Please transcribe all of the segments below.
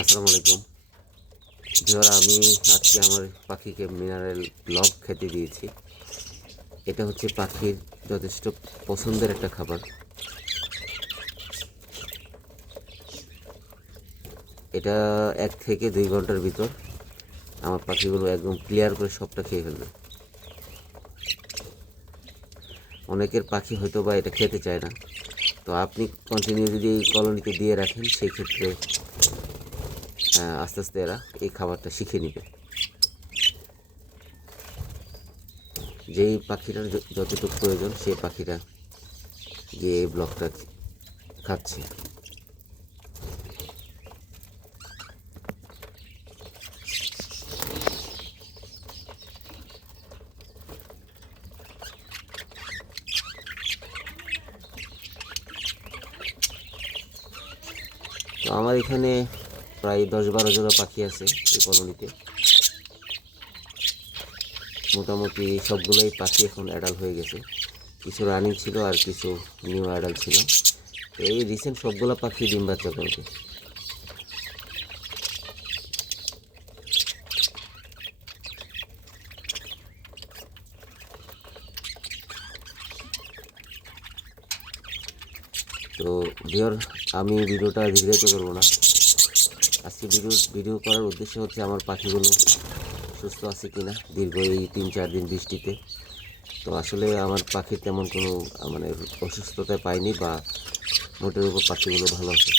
আসসালামু আলাইকুম। ভিওরা আমি আজকে আমার পাখিকে মিনারেল ব্লক খেতে দিয়েছি। এটা হচ্ছে পাখির যথেষ্ট পছন্দের একটা খাবার। এটা এক থেকে দুই ঘণ্টার ভিতর আমার পাখিগুলো একদম ক্লিয়ার করে সবটা খেয়ে ফেলবে। অনেকের পাখি হয়তো বা এটা খেতে চায় না। তো আপনি কন্টিনিউ যদি এই কলোনিতে দিয়ে রাখেন, সেই ক্ষেত্রে আস্তে আস্তে এরা এই খাবারটা শিখে নেবে। যেই পাখিটার যতটুকু প্রয়োজন সেই পাখিটা গিয়ে এই ব্লকটা খাচ্ছে। আমার এখানে প্রায় দশ বারো জোড়া পাখি আছে এই কলোনিতে। মোটামুটি সবগুলোই পাখি এখন অ্যাডাল্ট হয়ে গেছে। কিছু রানিং ছিল আর কিছু নিউ অ্যাডাল্ট ছিল। এই রিসেন্ট সবগুলো পাখি ডিম বাচ্চা করবে। তো ভিওর আমি ভিডিওটা দীর্ঘায়িত করব না। আজকে ভিডিও ভিডিও করার উদ্দেশ্য হচ্ছে আমার পাখিগুলো সুস্থ আছে কি না দীর্ঘ এই তিন চার দিন বৃষ্টিতে। তো আসলে আমার পাখির তেমন কোনো মানে অসুস্থতা পাইনি বা মোটের উপর পাখিগুলো ভালো আছে।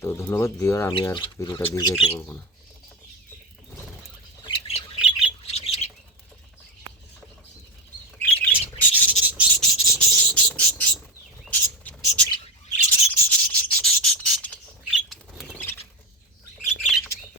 তো ধন্যবাদ ভিওর আমি আর ভিডিওটা দীর্ঘায়িত করব না।